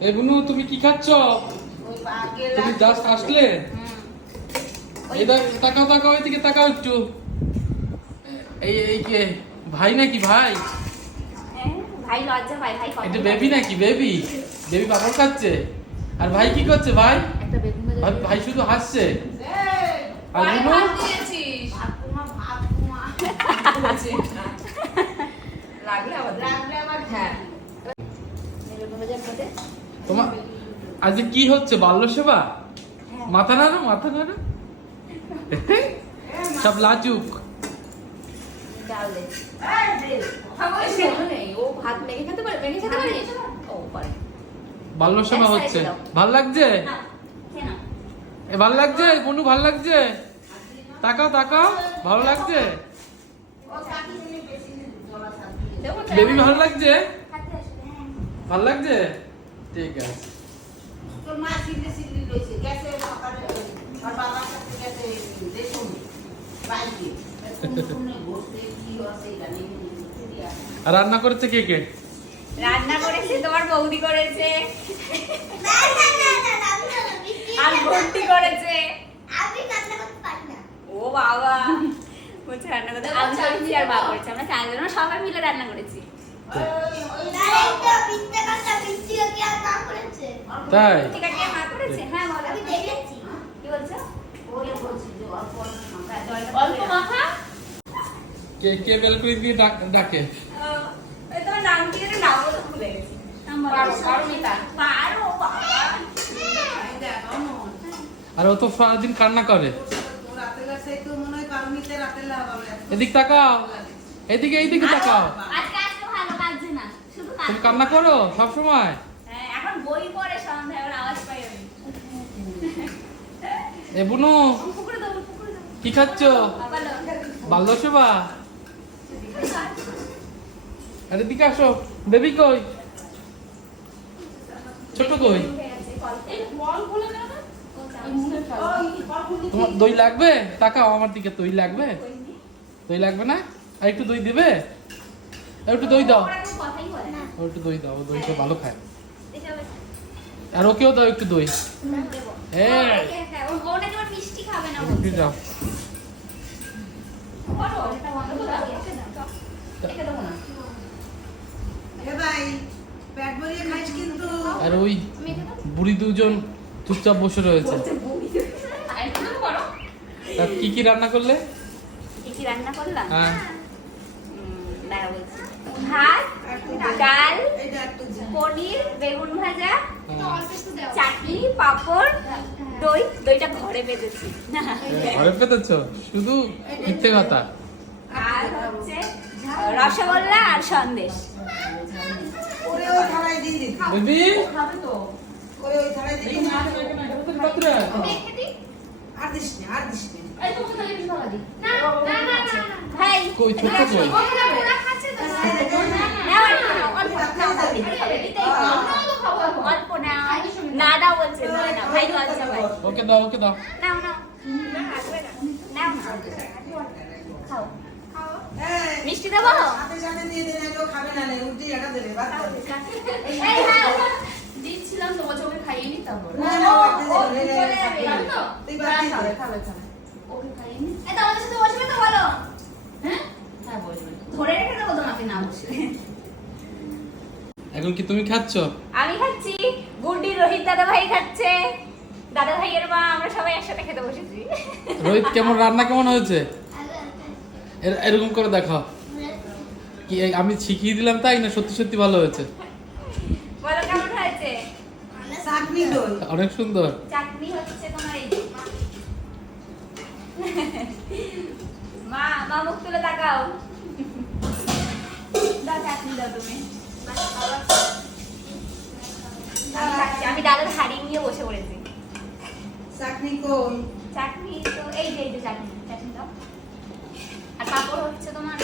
এ বুনু তুমি কি খাচ্ছ? তুমি জাস্ট আসলে? তাকাও তাকাও এদিকে তাকাও একটু। এই এই কে? ভাই নাকি ভাই? হ্যাঁ, ভাই লজ্জা পায় ভাই এটা বেবি নাকি বেবি? বেবি পাপড় খাচ্ছে? আর ভাই কি করছে ভাই? ভাই- ভাই শুধু হাসছে। আর বুনু লাগলে আবার দিবি। লাগলে আবার হ্যাঁ। ভাজার মধ্যে? তোমার আজকে কি হচ্ছে? বাল্য সেবা? মাথা নাড়ো মাথা নাড়ো। সব লাজুক। বাল্য সেবা হচ্ছে। ভালো লাগছে? ভালো লাগছে? বনু ভালো লাগছে? তাকাও তাকাও। ভালো লাগছে? বেবি, ভালো লাগছে। ভালো লাগছে? ঠিক আছে। তোর মা রয়েছে গেছে সকালে আর বাবার সাথে গেছে দেখুন বাইকে। রান্না করেছে কে কে? রান্না করেছে তোমার বৌদি করেছে। আর ভর্তি করেছে। ও বাবা। বলছে রান্না করতে আমি করেছি আর বাবা করেছে। আমরা চারজন সবাই মিলে রান্না করেছি। তাই? কি কে কে বেল দিয়ে ডাক- ডাকে? তোমার নাম কি নাম ভুলে গেছি পারো, পারমিতা। পারো বাবা আর ও তো সারাদিন কান্না করে। এদিক তাকাও। এদিকে এইদিকে তাকাও। তুমি কান্না করো। সব সময় এখন বই পড়ে সন্ধ্যায় ওর আওয়াজ পাই আমি। এ বুনু কি খাচ্ছ? বলো বাল্য সেবা আর এদিকে আসো বেবি কই? ছোট কই? তোমার দই লাগবে? তাকাও আমার দিকে দই লাগবে? দই লাগবে না? আর একটু দই দিবে? একটু দই দাও। একটু দই দাও দইটা ভালো খায়। আর ওকেও দাও একটু দই। দাও। খাইস কিন্তু। আর ওই বুড়ি দুজন চুপচাপ বসে রয়েছে। কি কি রান্না করলে? কি কি রান্না করলাম? হ্যাঁ। ভাত ডাল। পনির বেগুন ভাজা হ্যাঁ। চাটনি পাঁপড় দই দইটা ঘরে বেঁধেছি। ঘরে পেতেছ শুধু মিথ্যে কথা? আর হচ্ছে রসগোল্লা আর সন্দেশ। দিন আর দিস না আর দিস না কই ছোট কই নাও একটু নাও, অল্প নাও, নাও, দিতে হবে, দিতে হবে। অল্প নাও। না দাও বলছে না না ভাই লজ্জা পায় ওকে দাও ওকে দাও। নাও নাও নাও নাও খাও। এই, মিষ্টি দেবো? হাতে সাথে দিয়ে দিন কেউ খাবে না রে উল্টি এটা দেবে বাদ করে। এই নাও দিচ্ছিলাম তো খাইয়ে না, না? তুই বাদ দিয়ে খাবে। খাবে ওকে খাইয়ে নি। সাথে বসবে বলো। হ্যাঁ? হ্যাঁ বলবে ধরে রেখে দেবো তোমাকে না বসে এখন কি তুমি খাচ্ছ? আমি খাচ্ছি। গুড্ডি রোহিত দাদা ভাই খাচ্ছে। দাদা ভাইয়ের মা আমরা সবাই একসাথে খেতে বসেছি। রোহিত কেমন রান্না কেমন হয়েছে? এরকম করে দেখো কি আমি শিখিয়ে দিলাম তাই না সত্যি সত্যি ভালো হয়েছে? বলো কেমন হয়েছে? চাটনি দই। অনেক সুন্দর। চাটনি হচ্ছে তোমার এই মা। মা মুখ তুলে তাকাও। দাও চাটনি দাও তুমি। আমি আমি দাদার হাড়ি নিয়ে বসে পড়েছি। চাটনি কই চাটনি তো এই যে এই যে চাটনি চাটনি দাও আর পাপড় হচ্ছে তোমার।